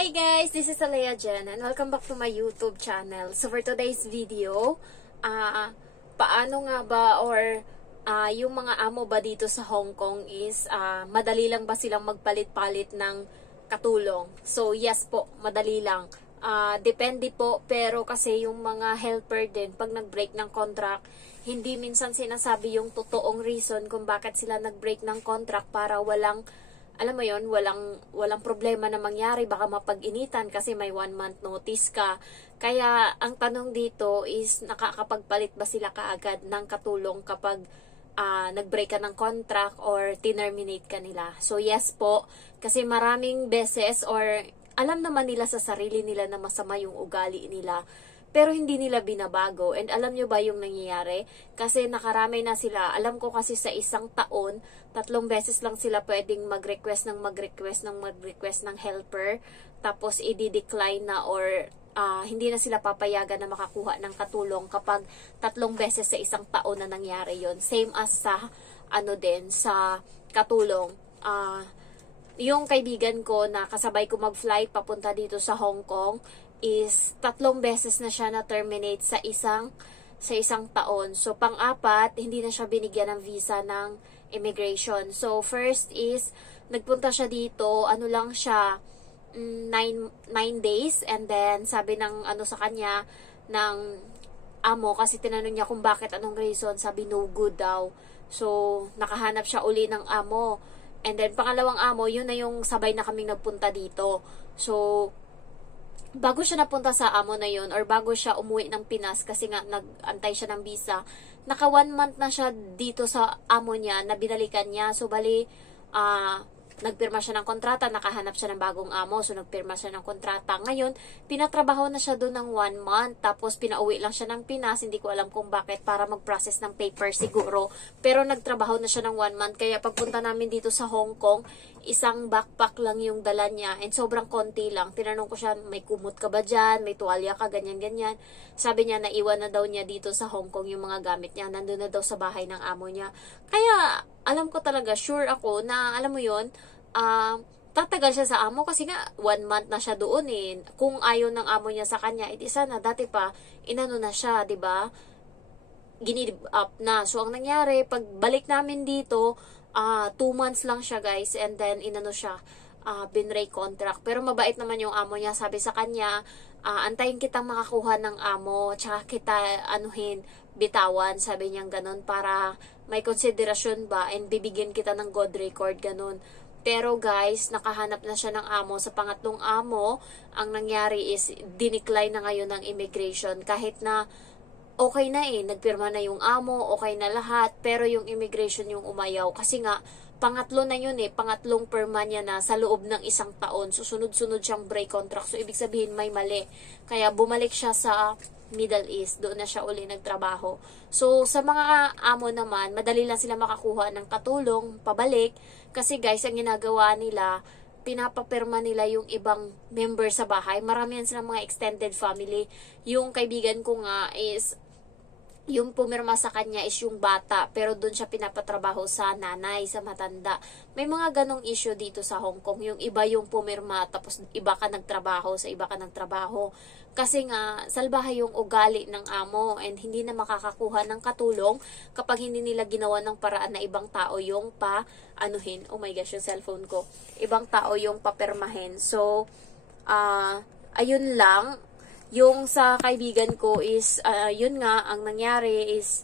Hi guys, this is Alea Jen and welcome back to my YouTube channel. So for today's video, paano nga ba yung mga amo ba dito sa Hong Kong is madali lang ba silang magpalit-palit ng katulong? So yes po, madali lang. Depende po, pero kasi yung mga helper din, pag nag-break ng contract, hindi minsan sinasabi yung totoong reason kung bakit sila nag-break ng contract para alam mo yon, walang problema na mangyari, baka mapag-initan kasi may 1 month notice ka. Kaya ang tanong dito is nakakapagpalit ba sila kaagad ng katulong kapag nag-break ka ng contract or terminate ka nila. So yes po, kasi maraming beses or alam naman nila sa sarili nila na masama yung ugali nila, pero hindi nila binabago. And alam nyo ba yung nangyayari? Kasi nakarami na sila. Alam ko kasi sa isang taon, 3 beses lang sila pwedeng mag-request ng helper. Tapos i-decline na or hindi na sila papayagan na makakuha ng katulong kapag 3 beses sa isang taon na nangyari yon. Same as sa sa katulong. Yung kaibigan ko na kasabay ko mag-flight papunta dito sa Hong Kong is 3 beses na siya na-terminate sa isang taon. So, pang-apat, hindi na siya binigyan ng visa ng immigration. So, first is, nagpunta siya dito, lang siya, 9 days, and then, sabi ng sa kanya, ng amo, kasi tinanong niya kung bakit, anong reason, sabi no good daw. So, nakahanap siya uli ng amo. And then, pangalawang amo, yun na yung sabay na kaming nagpunta dito. So, bago siya napunta sa amo na yun, or bago siya umuwi ng Pinas, kasi nga nag-antay siya ng visa, naka 1 month na siya dito sa amo niya, na binalikan niya. So, bali, nagpirma siya ng kontrata, nakahanap siya ng bagong amo, so nagpirma siya ng kontrata. Ngayon, pinatrabaho na siya doon ng 1 month, tapos pinauwi lang siya ng Pinas, hindi ko alam kung bakit, para mag-process ng paper siguro. Pero nagtrabaho na siya ng 1 month, kaya pagpunta namin dito sa Hong Kong, isang backpack lang yung dala niya, and sobrang konti lang. Tinanong ko siya, may kumot ka ba dyan? May tuwalya ka? Ganyan-ganyan. Sabi niya, naiwan na daw niya dito sa Hong Kong yung mga gamit niya. Nandun na daw sa bahay ng amo niya. Kaya, alam ko talaga, sure ako na, alam mo yun, tatagal siya sa amo kasi nga 1 month na siya doon eh. Kung ayaw ng amo niya sa kanya, edi sana dati pa inano na siya, 'di ba? Ginidip up na. So ang nangyari, pag balik namin dito, 2 months lang siya, guys, and then inano siya, binrake contract. Pero mabait naman yung amo niya, sabi sa kanya, antayin kitang makakuha ng amo, tsaka kita bitawan, sabi niya ganun, para may konsiderasyon ba and bibigyan kita ng good record, ganun. Pero guys, nakahanap na siya ng amo. Sa pangatlong amo, ang nangyari is dinicline na ngayon ng immigration. Kahit na okay na nagpirma na yung amo, okay na lahat, pero yung immigration yung umayaw. Kasi nga, pangatlo na yun pangatlong perma niya na sa loob ng 1 taon. So, sunod-sunod siyang break contract. So, ibig sabihin may mali. Kaya bumalik siya sa Middle East. Doon na siya uli nagtrabaho. So, sa mga amo naman, madali lang sila makakuha ng katulong, pabalik. Kasi guys, ang ginagawa nila, pinapapirma nila yung ibang member sa bahay. Marami yan silang mga extended family. Yung kaibigan ko nga is, yung pumirma sa kanya is yung bata, pero doon siya pinapatrabaho sa nanay, sa matanda. May mga ganong issue dito sa Hong Kong. Yung iba yung pumirma, tapos iba ka nagtrabaho, sa iba ka nagtrabaho. Kasi nga, salbahe yung ugali ng amo and hindi na makakakuha ng katulong kapag hindi nila ginawa ng paraan na ibang tao yung oh my gosh, yung cellphone ko. Ibang tao yung papirmahin. So, ayun lang. Yung sa kaibigan ko is, yun nga, ang nangyari is,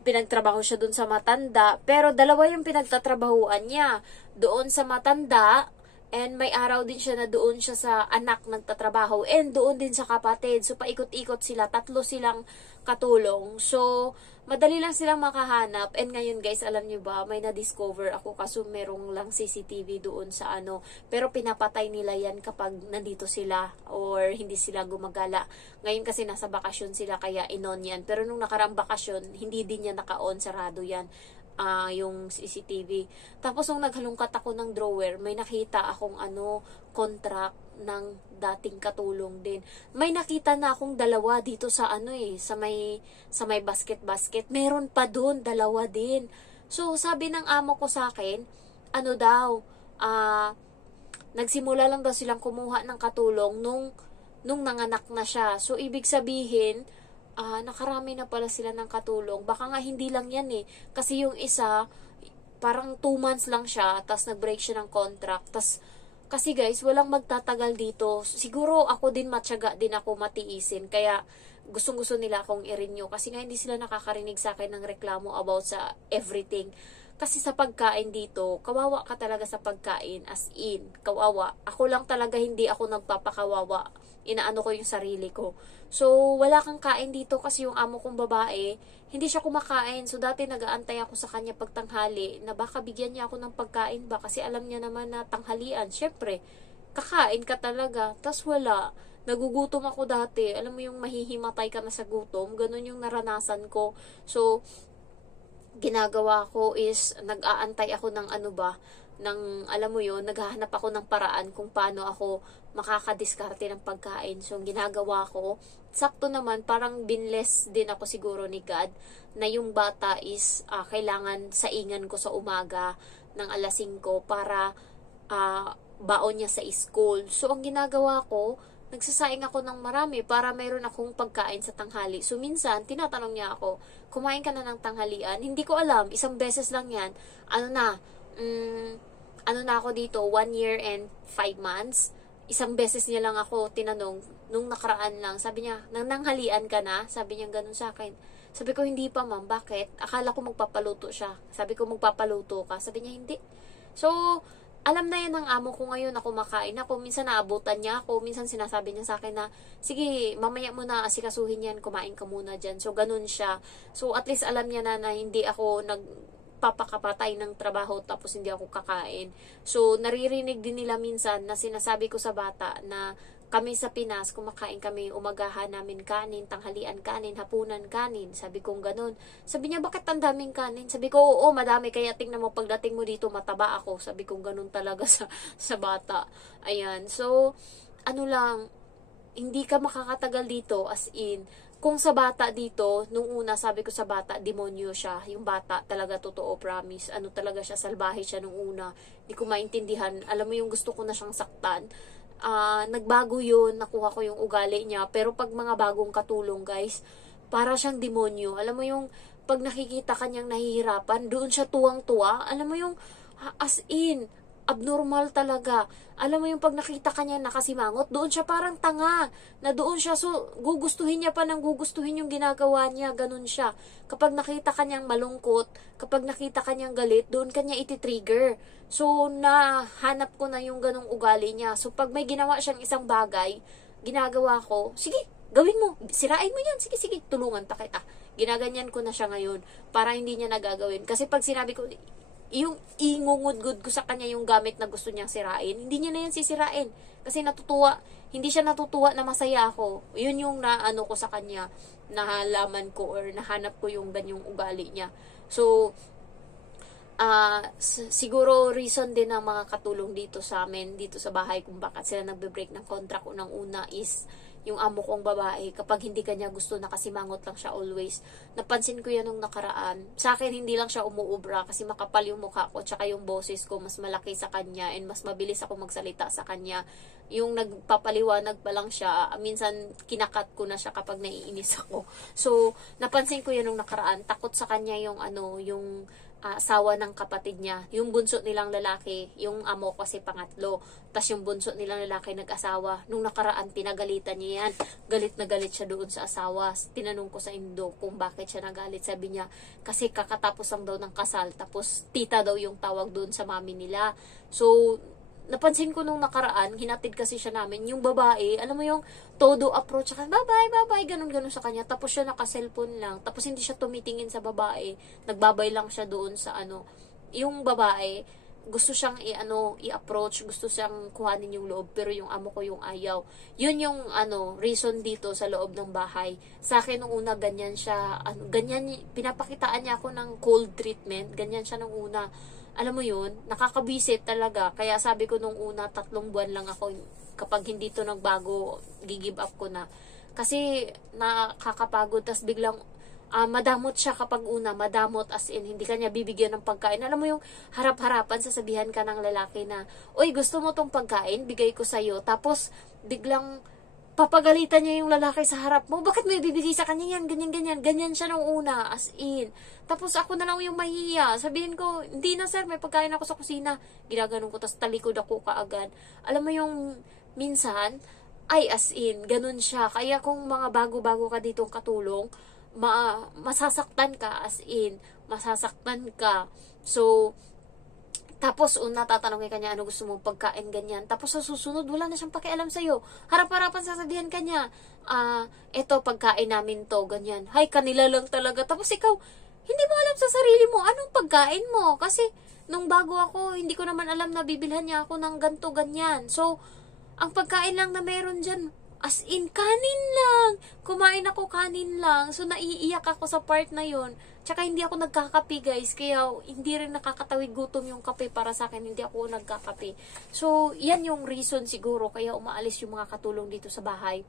pinagtrabaho siya dun sa matanda, pero dalawa yung pinagtatrabahuan niya. Doon sa matanda, and may araw din siya na doon siya sa anak nagtatrabaho, and doon din sa kapatid. So, paikot-ikot sila, 3 silang katulong. So, madali lang silang makahanap. And ngayon guys, alam nyo ba, may na-discover ako kaso merong lang CCTV doon sa pero pinapatay nila yan kapag nandito sila or hindi sila gumagala. Ngayon kasi nasa bakasyon sila kaya inon yan. Pero nung nakaraang bakasyon, hindi din yan naka-on, sarado yan. Yung CCTV. Tapos nung naghalungkat ako ng drawer, may nakita akong contract ng dating katulong din. May nakita na akong 2 dito sa sa may basket. Meron pa doon 2 din. So sabi ng amo ko sa akin, daw, nagsimula lang daw silang kumuha ng katulong nung nanganak na siya. So, ibig sabihin, nakarami na pala sila ng katulong. Baka nga hindi lang yan eh. Kasi yung isa, parang 2 months lang siya, tas nag-break siya ng contract. Kasi guys, walang magtatagal dito. Siguro ako din matyaga din ako matiisin. Kaya gustong-gusto nila akong i-renew. Kasi nga hindi sila nakakarinig sa akin ng reklamo about sa everything. Kasi sa pagkain dito, kawawa ka talaga sa pagkain. As in, kawawa. Ako lang talaga hindi ako nagpapakawawa. Inaano ko yung sarili ko. So, wala kang kain dito kasi yung amo kong babae, hindi siya kumakain. So, dati nag-aantay ako sa kanya pagtanghali na baka bigyan niya ako ng pagkain ba kasi alam niya naman na tanghalian. Syempre, kakain ka talaga. Tas wala. Nagugutom ako dati. Alam mo yung mahihimatay ka na sa gutom. Ganun yung naranasan ko. So, ginagawa ko is nag-aantay ako ng alam mo yon, naghahanap ako ng paraan kung paano ako makakadiskarte ng pagkain. So, ang ginagawa ko, sakto naman, parang binless din ako siguro ni God, na yung bata is kailangan saingan ko sa umaga ng alas 5 para baon niya sa school. So, ang ginagawa ko, nagsasaing ako ng marami para mayroon akong pagkain sa tanghali. So, minsan, tinatanong niya ako, kumain ka na ng tanghalian? Hindi ko alam, isang beses lang yan. Ano na ako dito, 1 year and 5 months. Isang beses niya lang ako tinanong, nung nakaraan lang, sabi niya, nanghalian ka na? Sabi niya ganun sa akin. Sabi ko, hindi pa ma'am, bakit? Akala ko magpapaluto siya. Sabi ko, magpapaluto ka? Sabi niya, hindi. So, alam na yan ng amo ko ngayon na kumakain ako. Minsan naabutan niya ako. Minsan sinasabi niya sa akin na, sige, mamaya mo na asikasuhin yan. Kumain ka muna dyan. So, ganun siya. So, at least alam niya na hindi ako nagpapakapatay ng trabaho tapos hindi ako kakain. So, naririnig din nila minsan na sinasabi ko sa bata na kami sa Pinas, kumakain kami, umagahan namin kanin, tanghalian kanin, hapunan kanin. Sabi kong ganun. Sabi niya, bakit ang daming kanin? Sabi ko, oo, madami. Kaya tingnan mo, pagdating mo dito, mataba ako. Sabi kong ganun talaga sa bata. Ayan. So, hindi ka makakatagal dito as in. Kung sa bata dito, nung una, sabi ko sa bata, demonyo siya. Yung bata talaga totoo, promise. Talaga siya, salbahe siya nung una. Hindi ko maintindihan. Alam mo yung gusto ko na siyang saktan. Nagbago yun, nakuha ko yung ugali niya. Pero pag mga bagong katulong, guys, para siyang demonyo. Alam mo yung pag nakikita kanyang nahihirapan, doon siya tuwang-tuwa. Alam mo yung as in, abnormal talaga. Alam mo yung pag nakita kanya nakasimangot, doon siya parang tanga. Na doon siya, so gugustuhin niya pa ng gugustuhin yung ginagawa niya. Ganun siya. Kapag nakita kanyang malungkot, kapag nakita kanyang galit, doon kanya iti-trigger. So, nahanap ko na yung ganong ugali niya. So, pag may ginawa siyang isang bagay, ginagawa ko, sige, gawin mo, sirain mo yan, sige, tulungan ta kita. Ginaganyan ko na siya ngayon, para hindi niya nagagawin. Kasi pag sinabi ko, yung ingungudgud ko sa kanya yung gamit na gusto niyang sirain, hindi niya na yan sisirain. Kasi hindi siya natutuwa na masaya ako. Yun yung naano ko sa kanya, nahalaman ko or nahanap ko yung ganyong ugali niya. So, siguro reason din ng mga katulong dito sa amin, dito sa bahay, kung bakit sila nagbe-break ng contract unang-una is yung amo kong babae, kapag hindi kanya gusto, nakasimangot lang siya always. Napansin ko yan nung nakaraan. Sa akin, hindi lang siya umuubra kasi makapal yung mukha ko, tsaka yung boses ko mas malaki sa kanya and mas mabilis ako magsalita sa kanya. Yung nagpapaliwanag pa lang siya, minsan kinakat ko na siya kapag naiinis ako. So, napansin ko yan nung nakaraan. Takot sa kanya yung yung asawa ng kapatid niya. Yung bunso nilang lalaki, yung amo kasi pangatlo. Tas yung bunso nilang lalaki nag-asawa. Nung nakaraan, pinagalitan niya yan. Galit na galit siya doon sa asawa. Tinanong ko sa Indo kung bakit siya nagalit. Sabi niya, kasi kakatapos lang daw ng kasal. Tapos tita daw yung tawag doon sa mami nila. So, napansin ko nung nakaraan, hinatid kasi siya namin, yung babae, alam mo yung todo approach, bye-bye, ganun-ganun sa kanya, tapos siya naka-cellphone lang, tapos hindi siya tumitingin sa babae, nagbabay lang siya doon sa yung babae, gusto siyang i-approach, gusto siyang kuhanin yung loob, pero yung amo ko yung ayaw. Yun yung reason dito sa loob ng bahay. Sa akin nung una ganyan siya, ganyan, pinapakitaan niya ako ng cold treatment, ganyan siya nung una. Alam mo yun, nakakabisit talaga. Kaya sabi ko nung una, 3 buwan lang ako. Kapag hindi to nagbago, gigive up ko na. Kasi nakakapagod. Tas biglang madamot siya kapag una, madamot as in, hindi ka niya bibigyan ng pagkain. Alam mo yung harap-harapan, sasabihan ka ng lalaki na, uy, gusto mo tong pagkain, bigay ko sa'yo. Tapos, biglang, papagalitan niya yung lalaki sa harap mo. Bakit mo ibibigay sa kanya yan? Ganyan, ganyan. Ganyan siya nung una, as in. Tapos ako na lang yung mahihiya. Sabihin ko, hindi na sir, may pagkain ako sa kusina. Ginaganon ko, tapos talikod ako kaagad. Alam mo yung minsan, ay as in, ganun siya. Kaya kung mga bago-bago ka ditong katulong, masasaktan ka, as in, masasaktan ka. So, tapos, una, tatanungin ka niya, ano gusto mong pagkain, ganyan. Tapos, sa susunod, wala na siyang pakialam sa'yo. Harap-harapan sasabihan ka niya, eto, pagkain namin to, ganyan. Hay, kanila lang talaga. Tapos, ikaw, hindi mo alam sa sarili mo, anong pagkain mo. Kasi, nung bago ako, hindi ko naman alam na bibilhan niya ako ng ganto, ganyan. So, ang pagkain lang na meron dyan, as in, kanin lang. Kumain ako kanin lang. So, naiiyak ako sa part na yon. Tsaka hindi ako nagkakape, guys. Kaya hindi rin nakakatawid gutom yung kape para sa akin. Hindi ako nagkakape. So, yan yung reason siguro kaya umaalis yung mga katulong dito sa bahay.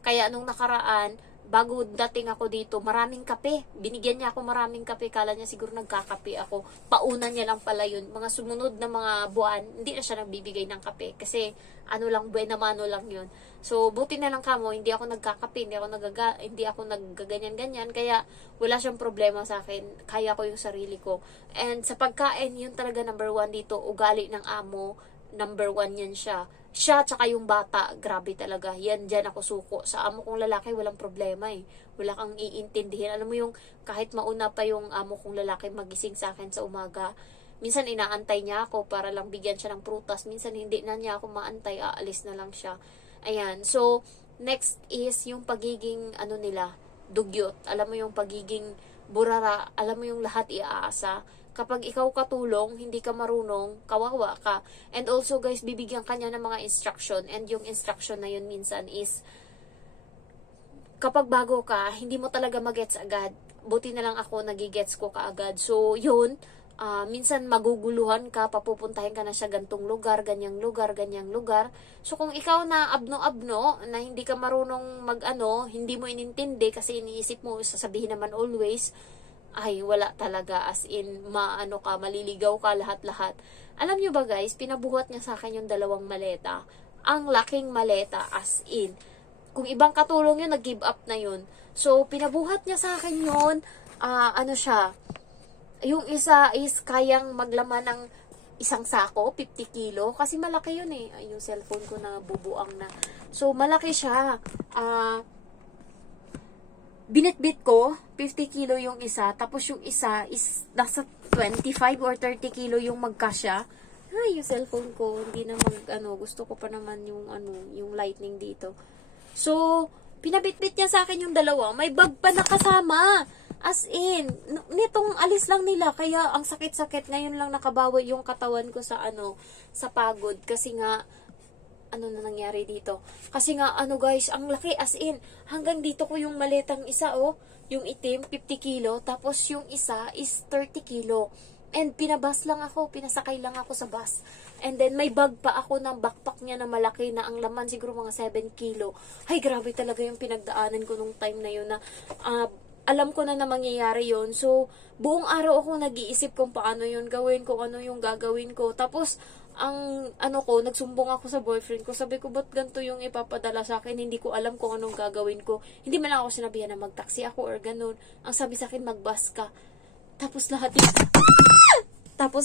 Kaya nung nakaraan, bago dating ako dito, maraming kape. Binigyan niya ako maraming kape. Kala niya siguro nagkakape ako. Pauna niya lang pala yun. Mga sumunod na mga buwan, hindi na siya nagbibigay ng kape. Kasi, ano lang, buena mano lang yun. So, buti na lang kamo, hindi ako nagkakape, hindi ako naggaganyan-ganyan. Kaya, wala siyang problema sa akin. Kaya ko yung sarili ko. And sa pagkain, yun talaga number 1 dito. Ugali ng amo, number 1 yan siya. Siya, tsaka yung bata, grabe talaga. Yan, dyan ako suko. Sa amo kong lalaki, walang problema eh. Wala kang iintindihin. Alam mo yung, kahit mauna pa yung amo kong lalaki magising sa akin sa umaga, minsan inaantay niya ako para lang bigyan siya ng prutas. Minsan hindi na niya ako maantay, aalis na lang siya. Ayan. So, next is yung pagiging, nila, dugyot. Alam mo yung pagiging burara. Alam mo yung lahat iaasa. Kapag ikaw katulong, hindi ka marunong, kawawa ka. And also, guys, bibigyan ka niya ng mga instruction. And yung instruction na yun minsan is, kapag bago ka, hindi mo talaga magets agad. Buti na lang ako, nagigets ko kaagad. So, yun, minsan maguguluhan ka, papupuntahin ka na sa gantong lugar, ganyang lugar, ganyang lugar. So, kung ikaw na abno-abno, na hindi ka marunong hindi mo inintindi kasi iniisip mo, sasabihin naman always, ay, wala talaga, as in, maliligaw ka, lahat-lahat. Alam nyo ba guys, pinabuhat niya sa akin yung 2 maleta. Ang laking maleta, as in. Kung ibang katulong yun, nag-give up na yun. So, pinabuhat niya sa akin yun, siya, yung isa is kayang maglaman ng isang sako, 50 kilo, kasi malaki yun eh. Ay, yung cellphone ko na bubuang na. So, malaki siya. Binitbit ko, 50 kilo yung isa, tapos yung isa is nasa 25 or 30 kilo yung magkasya. Ay, yung cellphone ko, hindi na gusto ko pa naman yung lightning dito. So, pinabitbit niya sa akin yung 2, may bag pa nakasama. As in, nitong alis lang nila, kaya ang sakit-sakit, ngayon lang nakabawi yung katawan ko sa sa pagod, kasi nga, na nangyari dito? Kasi nga, guys, ang laki, as in, hanggang dito ko yung maletang isa, yung itim, 50 kilo, tapos yung isa is 30 kilo. And pinabas lang ako, pinasakay lang ako sa bus. And then, may bag pa ako ng backpack niya na malaki na ang laman siguro mga 7 kilo. Ay, grabe talaga yung pinagdaanan ko nung time na yun na, alam ko na mangyayari yon. So, buong araw ako nag-iisip kung paano yun gawin, kung ano yung gagawin ko. Tapos, nagsumbong ako sa boyfriend ko. Sabi ko, ba't ganito yung ipapadala sa akin? Hindi ko alam kung anong gagawin ko. Hindi man lang ako sinabihan na mag-taxi ako or ganun. Ang sabi sa akin, mag-bus ka. Tapos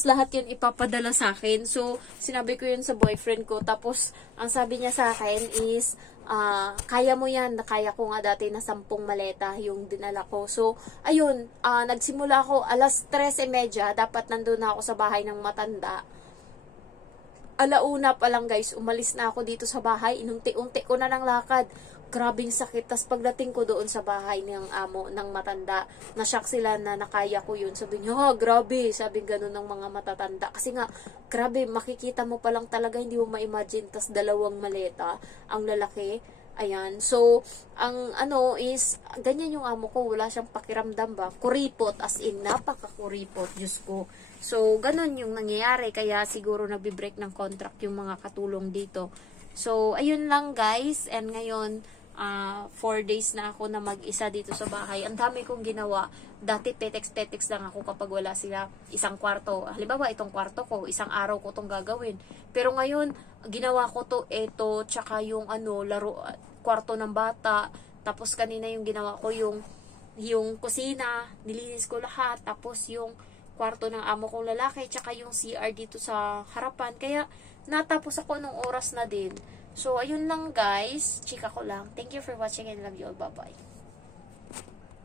lahat yun ipapadala sa akin. So, sinabi ko yun sa boyfriend ko. Tapos, ang sabi niya sa akin is, kaya mo yan. Kaya ko nga dati na 10 maleta yung dinala ko. So, ayun, nagsimula ako 3:30. Dapat nandun na ako sa bahay ng matanda. 1:00 pa lang guys, umalis na ako dito sa bahay. Inunti-unti ko na ng lakad. Grabing sakit. Tas pagdating ko doon sa bahay ng amo, ng matanda, na-shock sila na nakaya ko yun. Sabi niya, grabe. Sabi ganun ng mga matatanda. Kasi nga, grabe, makikita mo pa lang talaga, hindi mo ma-imagine. Tas 2 maleta, ang lalaki. Ayan. So, ang is, ganyan yung amo ko. Wala siyang pakiramdam ba? Kuripot, as in, napaka-kuripot. Diyos ko. So, ganun yung nangyayari. Kaya siguro nagbe-break ng contract yung mga katulong dito. So, ayun lang guys. And ngayon, 4 days na ako na mag-isa dito sa bahay. Ang dami kong ginawa. Dati petex-petex lang ako kapag wala sila. Isang kwarto. Halimbawa, itong kwarto ko, isang araw ko itong gagawin. Pero ngayon, ginawa ko to, eto, tsaka yung laro, kwarto ng bata. Tapos kanina yung ginawa ko yung kusina, nilinis ko lahat. Tapos yung kwarto ng amo kong lalaki, tsaka yung CR dito sa harapan. Kaya, natapos ako nung oras na din. So, ayun lang guys. Chika ko lang. Thank you for watching and love you all. Bye-bye.